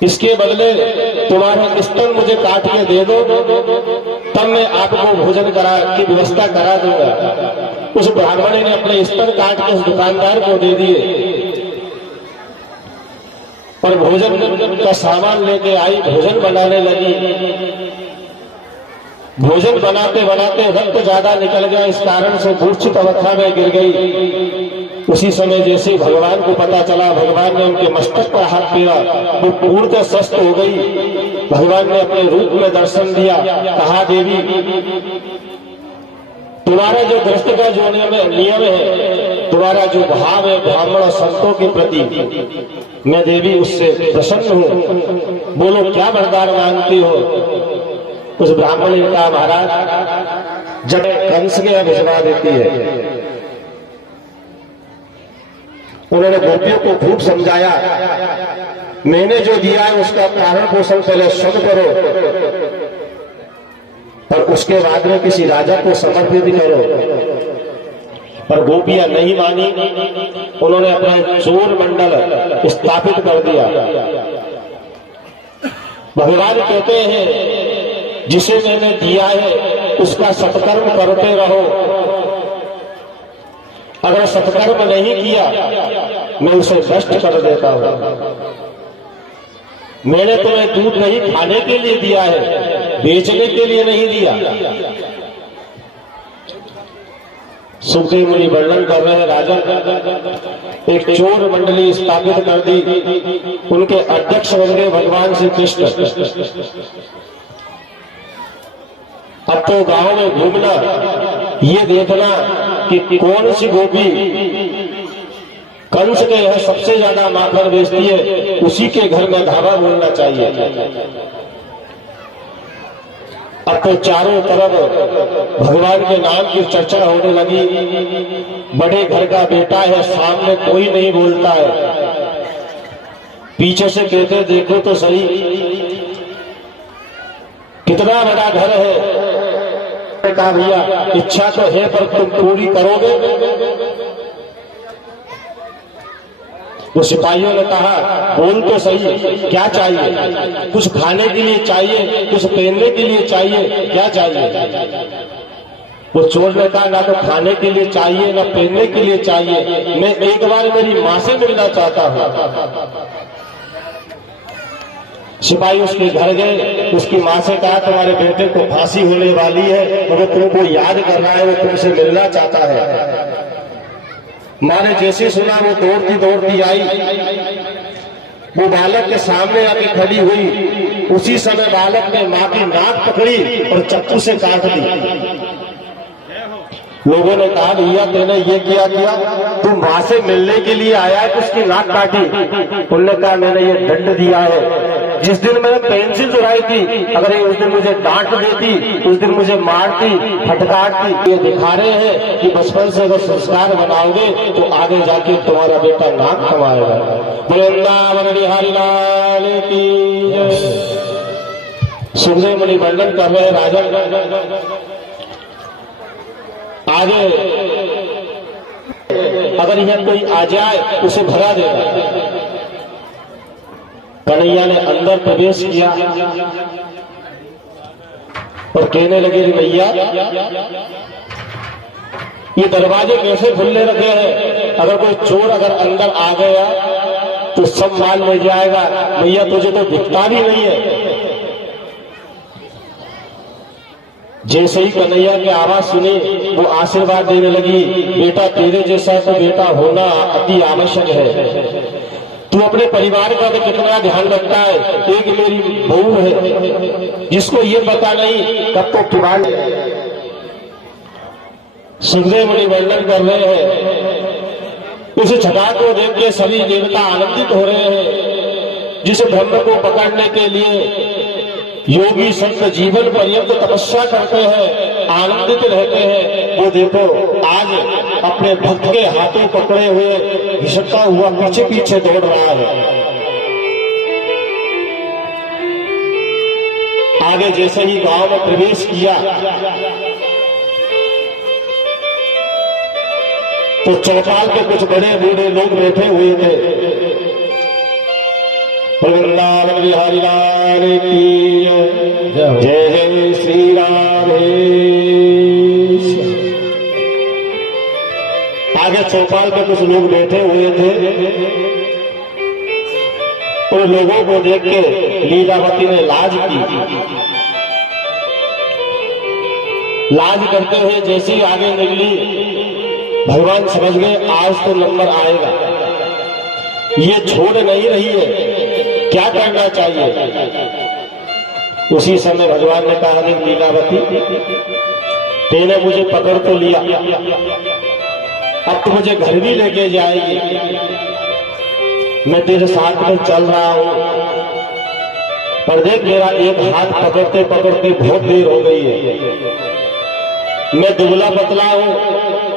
इसके बदले तुम्हारा स्तन मुझे काट के दे दो, तब मैं आपको भोजन की व्यवस्था करा दूंगा। उस ब्राह्मणी ने अपने स्तन काट के उस दुकानदार को दे दिए और भोजन का सामान लेके आई, भोजन बनाने लगी। भोजन बनाते बनाते रक्त ज्यादा निकल गया, इस कारण से मूर्छित अवस्था में गिर गई। उसी समय जैसे ही भगवान को पता चला, भगवान ने उनके मस्तक पर हाथ फेरा, वो पूर्णतः स्वस्थ हो गई। भगवान ने अपने रूप में दर्शन दिया, कहा देवी तुम्हारा जो दृष्टि का जो नियम है, तुम्हारा जो भाव है ब्राह्मण और संतों के प्रति, मैं देवी उससे प्रसन्न हूं। बोलो क्या वरदान मांगती हो? उस ब्राह्मण ने कहा महाराज जब कंस के भिजवा देती है। उन्होंने गोपियों को खूब समझाया, मैंने जो दिया है उसका कारण पोषण पहले शुद्ध करो और उसके बाद में किसी राजा को समर्पित करो। पर गोपियां नहीं मानी, उन्होंने अपना चोर मंडल स्थापित कर दिया। भगवान कहते हैं जिसे मैंने दिया है उसका सत्कर्म करते रहो, अगर सत्कर्म नहीं किया मैं उसे नष्ट कर देता हूं। मैंने तुम्हें दूध नहीं खाने के लिए दिया है, बेचने के लिए नहीं दिया। सुखदेव मुनि वर्णन कर रहे हैं, राजा एक चोर मंडली स्थापित कर दी, उनके अध्यक्ष बन गए भगवान श्री कृष्ण। अब तो गांव में घूमना, ये देखना कि कौन सी गोपी कंस के यह सबसे ज्यादा माखन बेचती है, उसी के घर में धावा बोलना चाहिए। अब तो चारों तरफ भगवान के नाम की चर्चा होने लगी। बड़े घर का बेटा है, सामने कोई नहीं बोलता है, पीछे से कहते देखो तो सही कितना बड़ा घर है। कहा भैया इच्छा तो है पर तुम पूरी करोगे? वो सिपाहियों ने कहा बोल तो सही, क्या चाहिए? कुछ खाने के लिए चाहिए, कुछ पहनने के लिए चाहिए, क्या चाहिए? वो चोर ने कहा ना तो खाने के लिए चाहिए ना पहनने के लिए चाहिए, मैं एक बार मेरी मां से मिलना चाहता हूं। सिपाही उसके घर गए, उसकी मां से कहा तुम्हारे बेटे को फांसी होने वाली है, मगर तुमको याद कर रहा है, वो तुमसे मिलना चाहता है। मां ने जैसे सुना वो दौड़ती दौड़ती आई, वो बालक के सामने आके खड़ी हुई। उसी समय बालक ने मां की नाक पकड़ी और चाकू से काट दी। लोगों ने कहा भैया तूने ये किया, तुम मां से मिलने के लिए आया है, उसकी नाक काटी। उन्होंने कहा मैंने ये दंड दिया है, जिस दिन मैंने पेंसिल चुराई थी, अगर ये उस दिन मुझे डांट देती, उस दिन मुझे मारती, फटकारती। ये दिखा रहे हैं कि बचपन से अगर संस्कार बनाओगे तो आगे जाके तुम्हारा बेटा नाक कमाएगा। वृंदावन बिहारी लाल की जय। सुखदेव मुनि वर्णन कर रहे राजा आगे, अगर यह कोई आ जाए उसे भगा देगा। कन्हैया ने अंदर प्रवेश किया और कहने लगे भैया ये दरवाजे कैसे खुले रखे हैं? अगर कोई चोर अगर अंदर आ गया तो सब माल ले जाएगा। भैया तुझे तो दिखता भी नहीं है। जैसे ही कन्हैया की आवाज सुनी वो आशीर्वाद देने लगी, बेटा तेरे जैसा तो बेटा होना अति आवश्यक है। तू अपने परिवार का तो कितना ध्यान रखता है। एक मेरी बहू है जिसको ये पता नहीं कब तो तुम्हारे। सुखदेव मुनि वर्णन कर रहे हैं, उस छटा को देख के सभी देवता आनंदित हो रहे हैं। जिस ब्रह्म को पकड़ने के लिए योगी संत जीवन पर्यंत तपस्या करते हैं, आनंदित रहते हैं, वो देखो आज अपने भक्त के हाथों पकड़े हुए घिसटता हुआ पीछे पीछे दौड़ रहा है। आगे जैसे ही गांव में प्रवेश किया तो चौपाल पे कुछ बड़े बूढ़े लोग बैठे हुए थे। वृंदावन बिहारी लाल की जय जय श्री राधेश। आगे चौपाल पे कुछ लोग बैठे हुए थे, उन लोगों को देख के लीलावती ने लाज की। लाज करते हुए जैसे ही आगे निकली, भगवान समझ गए आज तो नंबर आएगा, ये छोड़ नहीं रही है, क्या करना चाहिए। उसी समय भगवान ने कहा, अरे लीलावती, तेने मुझे पकड़ तो लिया, अब तो मुझे घर भी लेके जाएगी। मैं तेरे साथ में चल रहा हूं, पर देख मेरा एक हाथ पकड़ते पकड़ते बहुत देर हो गई है। मैं दुबला पतला हूं,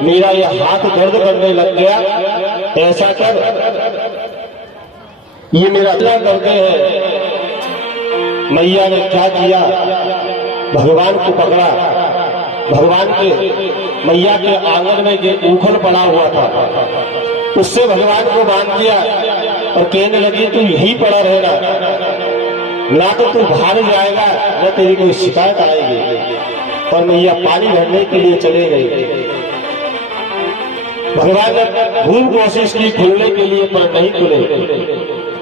मेरा यह हाथ दर्द करने लग गया। ऐसा कर, ये मेरा अल्लाह करते हैं। मैया ने क्या किया, भगवान को पकड़ा। भगवान के मैया के आंगन में जो ऊखल पड़ा हुआ था, उससे भगवान को बांध दिया और कहने लगी, तू यहीं पड़ा रहना, ना तो तू भाग जाएगा न तेरी कोई शिकायत आएगी। और मैया पानी भरने के लिए चले गई। भगवान ने खूब कोशिश की खुलने के लिए, पर नहीं खुले।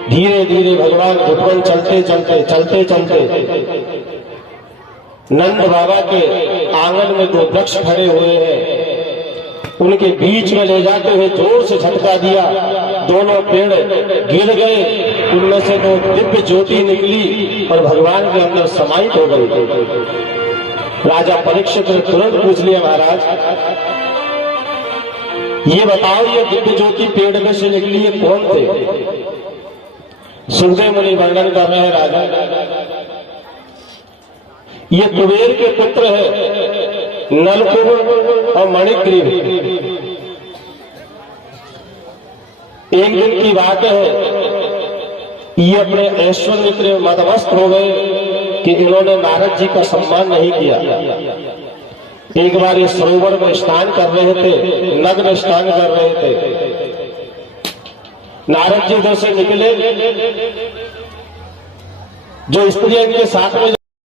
धीरे धीरे भगवान घुटन चलते चलते नंद बाबा के आंगन में दो वृक्ष खड़े हुए हैं, उनके बीच में ले जाते हुए जोर से झटका दिया। दोनों पेड़ गिर गए, उनमें से दो दिव्य ज्योति निकली और भगवान के अंदर समाहित हो गई। राजा परीक्षित ने तुरंत पूछ लिया, महाराज ये बताओ, ये दिव्य ज्योति पेड़ में से निकली है, कौन थे। सुखदेव मुनि वर्णन कर रहे हैं, राजा ये कुबेर के पुत्र है नलकुब और मणिग्रीव। एक दिन की बात है, ये अपने ऐश्वर्य में मदमस्त हो गए कि इन्होंने नारद जी का सम्मान नहीं किया। एक बार ये सरोवर में स्नान कर रहे थे, नग्न स्नान कर रहे थे। नारद जी उधर से निकले, जो स्त्रियां इनके साथ में